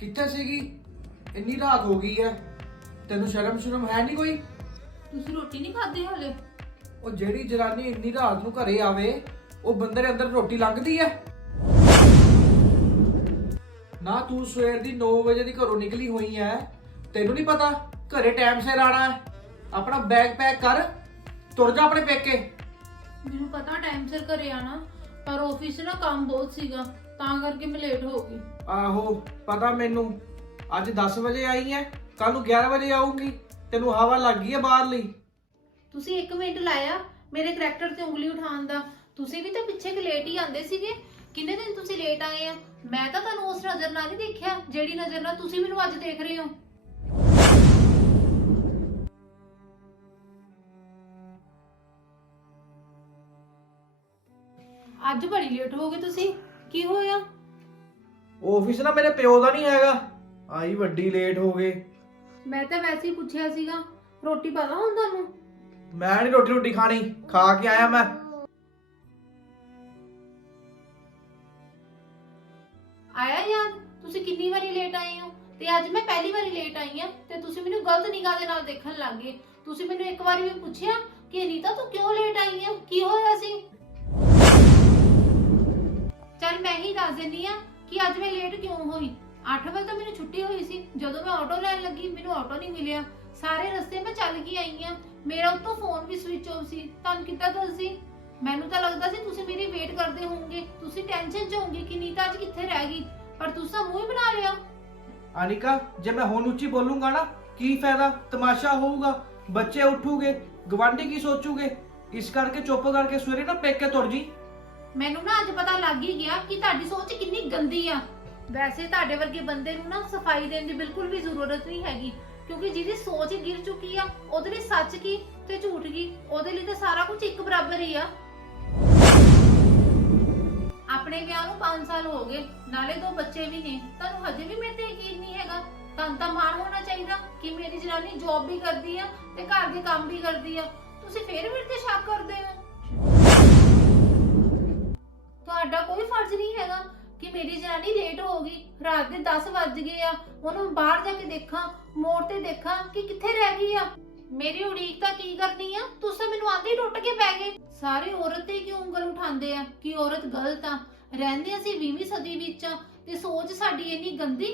ਕਿੱਥੇ ਸੀਗੀ? ਇੰਨੀ ਰਾਤ ਹੋ ਗਈ ਐ। ਤੈਨੂੰ ਸ਼ਰਮ ਸ਼ਰਮ ਹੈ ਨਹੀਂ ਕੋਈ? ਤੁਸੀਂ ਰੋਟੀ ਨਹੀਂ ਖਾਧੀ ਹਲੇ? ਉਹ ਜਿਹੜੀ ਜਨਾਨੀ ਇੰਨੀ ਰਾਤ ਨੂੰ ਘਰੇ ਆਵੇ ਉਹ ਬੰਦੇ ਦੇ ਅੰਦਰ ਰੋਟੀ ਲੰਘਦੀ ਐ। ਨਾ ਤੂੰ ਸਵੇਰ ਦੀ 9 ਵਜੇ ਦੀ ਘਰੋਂ ਨਿਕਲੀ ਹੋਈ ਐ। ਤੈਨੂੰ ਨਹੀਂ ਪਤਾ? ਘਰੇ ਟਾਈਮ ਸਿਰ ਆਣਾ ਹੈ ਆਪਣਾ ਬੈਗ ਪੈਕ ਕਰ। ਤੁਰ ਜਾ ਆਪਣੇ ਪੇਕੇ। ਮੈਨੂੰ ਪਤਾ ਟਾਈਮ ਸਿਰ ਘਰੇ ਆਣਾ ਪਰ ਆਫਿਸ ਨਾ ਕੰਮ ਬਹੁਤ ਸੀਗਾ। ਤਾਂ ਕਰਕੇ ਮੈਂ ਲੇਟ ਹੋ ਗਈ। ਆਹੋ ਪਤਾ ਮੈਨੂੰ। ਅੱਜ 10 ਵਜੇ ਆਈ ਐ ਕੱਲ ਨੂੰ 11 ਵਜੇ ਆਉਂਗੀ ਤੈਨੂੰ ਹਵਾ ਲੱਗ ਗਈ ਐ ਬਾਹਰ ਲਈ ਤੁਸੀਂ 1 ਮਿੰਟ ਲਾਇਆ ਮੇਰੇ ਕਰੈਕਟਰ ਤੇ ਉਂਗਲੀ ਉਠਾਉਣ ਦਾ। ਤੁਸੀਂ ਵੀ ਤਾਂ ਪਿੱਛੇ ਕਿ ਲੇਟ ਹੀ ਆਂਦੇ ਸੀਗੇ। ਕਿੰਨੇ ਦਿਨ ਤੁਸੀਂ ਲੇਟ ਆਏ ਆ? ਮੈਂ ਤਾਂ ਤੁਹਾਨੂੰ ਉਸ ਨਜ਼ਰ ਨਾਲ ਨਹੀਂ ਦੇਖਿਆ ਜਿਹੜੀ ਨਜ਼ਰ ਨਾਲ ਤੁਸੀਂ ਮੈਨੂੰ ਅੱਜ ਦੇਖ ਰਹੇ ਹੋ। ਅੱਜ ਬੜੀ ਲੇਟ ਹੋ ਗਏ ਤੁਸੀਂ। ਕੀ ਹੋਇਆ? ਆਫਿਸ ਨਾ ਮੇਰੇ ਪਿਓ ਦਾ ਨਹੀਂ ਹੈਗਾ। ਆਈ ਵੱਡੀ ਲੇਟ ਹੋ ਗਏ। ਮੈਂ ਤਾਂ ਵੈਸੇ ਹੀ ਪੁੱਛਿਆ ਸੀਗਾ ਰੋਟੀ ਪਤਾ ਹੁਣ ਤੁਹਾਨੂੰ? ਮੈਂ ਨਹੀਂ ਰੋਟੀ ਰੋਟੀ ਖਾਣੀ ਖਾ ਕੇ ਆਇਆ ਮੈਂ। ਆਇਆ ਯਾਦ ਤੁਸੀਂ ਕਿੰਨੀ ਵਾਰੀ ਲੇਟ ਆਏ ਹੋ? ਤੇ ਅੱਜ ਮੈਂ ਪਹਿਲੀ ਵਾਰੀ ਲੇਟ ਆਈ ਆ ਤੇ ਤੁਸੀਂ ਮੈਨੂੰ ਗਲਤ ਨਿਗਾਹ ਦੇ ਨਾਲ ਦੇਖਣ ਲੱਗ ਗਏ। ਤੁਸੀਂ ਮੈਨੂੰ ਇੱਕ ਵਾਰੀ ਵੀ ਪੁੱਛਿਆ ਕਿ ਰੀਤਾ ਤੂੰ ਕਿਉਂ ਲੇਟ ਆਈ ਆ? ਕੀ ਹੋਇਆ ਸੀ? ਦੱਸ ਦਿੰਦੀ ਆ ਕਿ ਅੱਜ ਮੈਂ ਲੇਟ ਕਿਉਂ ਹੋਈ? 8 ਵਜੇ ਤਾਂ ਮੈਨੂੰ ਛੁੱਟੀ ਹੋਈ ਸੀ। ਜਦੋਂ ਮੈਂ ਆਟੋ ਲੈਣ ਲੱਗੀ, ਮੈਨੂੰ ਆਟੋ ਨਹੀਂ ਮਿਲਿਆ। ਸਾਰੇ ਰਸਤੇ ਮੈਂ ਚੱਲ ਕੇ ਆਈ ਆ। ਮੇਰਾ ਉੱਤੋਂ ਫੋਨ ਵੀ ਸਵਿਚ ਆਫ ਸੀ। ਤੁਹਾਨੂੰ ਕਿੱਦਾਂ ਦੱਸਦੀ? ਮੈਨੂੰ ਤਾਂ ਲੱਗਦਾ ਸੀ ਤੁਸੀਂ ਮੇਰੀ ਵੇਟ ਕਰਦੇ ਹੋਵੋਗੇ। ਤੁਸੀਂ ਟੈਨਸ਼ਨ 'ਚ ਹੋਵੋਗੇ ਕਿ ਨੀਤਾ ਅੱਜ ਕਿੱਥੇ ਰਹਿ ਗਈ? ਪਰ ਤੁਸੀਂ ਤਾਂ ਮੂੰਹ ਹੀ ਬਣਾ ਲਿਆ। ਅਨਿਕਾ, ਜੇ ਮੈਂ ਹੁਣ ਉੱਚੀ ਬੋਲੂੰਗਾ ਨਾ, ਕੀ ਫਾਇਦਾ? ਤਮਾਸ਼ਾ ਹੋਊਗਾ। ਬੱਚੇ ਉੱਠੂਗੇ ਗਵਾਂਢੀ ਕੀ ਸੋਚੂਗੇ? ਇਸ ਕਰਕੇ ਚੁੱਪ ਕਰਕੇ ਸਵੇਰੇ ਨਾ ਪੇਕੇ ਤੁਰ ਜੀ। ਮੈਨੂੰ ਨਾ ਅੱਜ ਪਤਾ ਲੱਗ ਹੀ ਗਿਆ ਕਿ ਤੁਹਾਡੀ ਸੋਚ ਕਿੰਨੀ ਗੰਦੀ ਆ। ਵੈਸੇ ਤੁਹਾਡੇ ਵਰਗੇ ਬੰਦੇ ਨੂੰ ਨਾ ਸਫ਼ਾਈ ਦੇਣ ਦੀ ਬਿਲਕੁਲ ਵੀ ਜ਼ਰੂਰਤ ਨਹੀਂ ਹੈਗੀ, ਕਿਉਂਕਿ ਜਿਹਦੀ ਸੋਚ ਗਿਰ ਚੁੱਕੀ ਆ, ਉਹਦੇ ਲਈ ਸੱਚ ਕੀ ਤੇ ਝੂਠ ਕੀ, ਉਹਦੇ ਲਈ ਤਾਂ ਸਾਰਾ ਕੁਝ ਇੱਕ ਬਰਾਬਰ ਹੀ ਆ। ਆਪਣੇ ਵਿਆਹ ਨੂੰ 5 ਸਾਲ ਹੋ ਗਏ, ਨਾਲੇ ਦੋ ਬੱਚੇ ਵੀ ਨੇ, ਤੁਹਾਨੂੰ ਹਜੇ ਵੀ ਮੇਰੇ ਤੇ ਯਕੀਨ ਨਹੀਂ ਹੈਗਾ। ਤੁਹਾਨੂੰ ਤਾਂ ਮਾਣ ਹੋਣਾ ਚਾਹੀਦਾ ਕਿ ਮੇਰੀ ਜਨਾਨੀ ਜੌਬ ਵੀ ਕਰਦੀ ਆ ਤੇ ਘਰ ਦੇ ਕੰਮ ਵੀ ਕਰਦੀ ਆ। ਤੁਸੀਂ ਫੇਰ ਮੇਰੇ ਤੇ ਸ਼ੱਕ ਕਰਦੇ ਹੋ? ਕੋਈ ਨਹੀਂ ਹੈਗਾ ਕਿ ਮੇਰੀ ਜਨਾਨੀ ਲੇਟ ਹੋ ਗਈ, ਰਾਤ ਦੇ 10 ਵੱਜ ਗਏ ਆ, ਉਹਨੂੰ ਬਾਹਰ ਜਾ ਕੇ ਦੇਖਾਂ, ਮੋੜ ਤੇ ਦੇਖਾਂ ਕਿ ਕਿੱਥੇ ਰਹਿ ਗਈ ਆ। ਮੇਰੀ ਉਡੀਕ ਤਾਂ ਕੀ ਕਰਨੀ ਆ? ਤੁਸੀਂ ਮੈਨੂੰ ਆਂਦੇ ਹੀ ਟੁੱਟ ਕੇ ਪੈ ਗਏ। ਸਾਰੇ ਔਰਤ ਤੇ ਕਿਉਂ ਉਂਗਲ ਉਠਾਉਂਦੇ ਆ ਕਿ ਔਰਤ ਗਲਤ ਆ? ਰਹਿੰਦੇ ਅਸੀਂ 20ਵੀਂ ਸਦੀ ਵਿੱਚ ਆ, ਤੇ ਸੋਚ ਸਾਡੀ ਇੰਨੀ ਗੰਦੀ?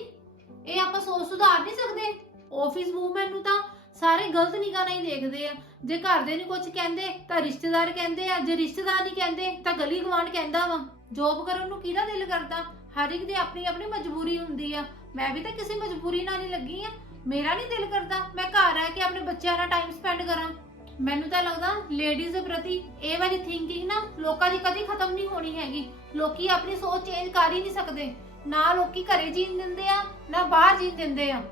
ਇਹ ਆਪਾਂ ਸੋਚ ਸੁਧਾਰ ਨਹੀਂ ਸਕਦੇ? ਆਫਿਸ ਵੂਮਨ ਨੂੰ ਤਾਂ ਸਾਰੇ ਗਲਤ ਨਿਗਾਹ ਨਾਲ ਹੀ ਦੇਖਦੇ ਆ। ਜੇ ਘਰ ਦੇ ਨਹੀਂ ਕੁਝ ਕਹਿੰਦੇ, ਤਾਂ ਰਿਸ਼ਤੇਦਾਰ ਕਹਿੰਦੇ ਆ। ਜੇ ਰਿਸ਼ਤੇਦਾਰ ਨਹੀਂ ਕਹਿੰਦੇ, ਤਾਂ ਗਲੀ ਗਵਾਂਢ ਕਹਿੰਦਾ ਵਾ। ਜੋਬ ਕਰਨ ਨੂੰ ਕਿਹਦਾ ਦਿਲ ਕਰਦਾ? ਹਰ ਇੱਕ ਦੀ ਆਪਣੀ ਆਪਣੀ ਮਜਬੂਰੀ ਹੁੰਦੀ ਆ। ਮੈਂ ਵੀ ਤਾਂ ਕਿਸੇ ਮਜਬੂਰੀ ਨਾਲ ਹੀ ਲੱਗੀ ਆ। ਮੇਰਾ ਨਹੀਂ ਦਿਲ ਕਰਦਾ ਮੈਂ ਘਰ ਆ ਕੇ ਆਪਣੇ ਬੱਚਿਆਂ ਨਾਲ ਟਾਈਮ ਸਪੈਂਡ ਕਰਾਂ। ਮੈਨੂੰ ਤਾਂ ਲੱਗਦਾ ਲੇਡੀਜ਼ ਦੇ ਪ੍ਰਤੀ ਇਹ ਵਾਲੀ ਥਿੰਕਿੰਗ ਨਾ ਲੋਕਾਂ ਦੀ ਕਦੀ ਖਤਮ ਨਹੀਂ ਹੋਣੀ ਹੈਗੀ। ਲੋਕੀ ਆਪਣੀ ਸੋਚ ਚੇਂਜ ਕਰ ਹੀ ਨਹੀਂ ਸਕਦੇ। ਨਾ ਲੋਕੀ ਘਰੇ ਜੀਣ ਦਿੰਦੇ ਆ, ਨਾ ਬਾਹਰ ਜੀਣ ਦਿੰਦੇ ਆ।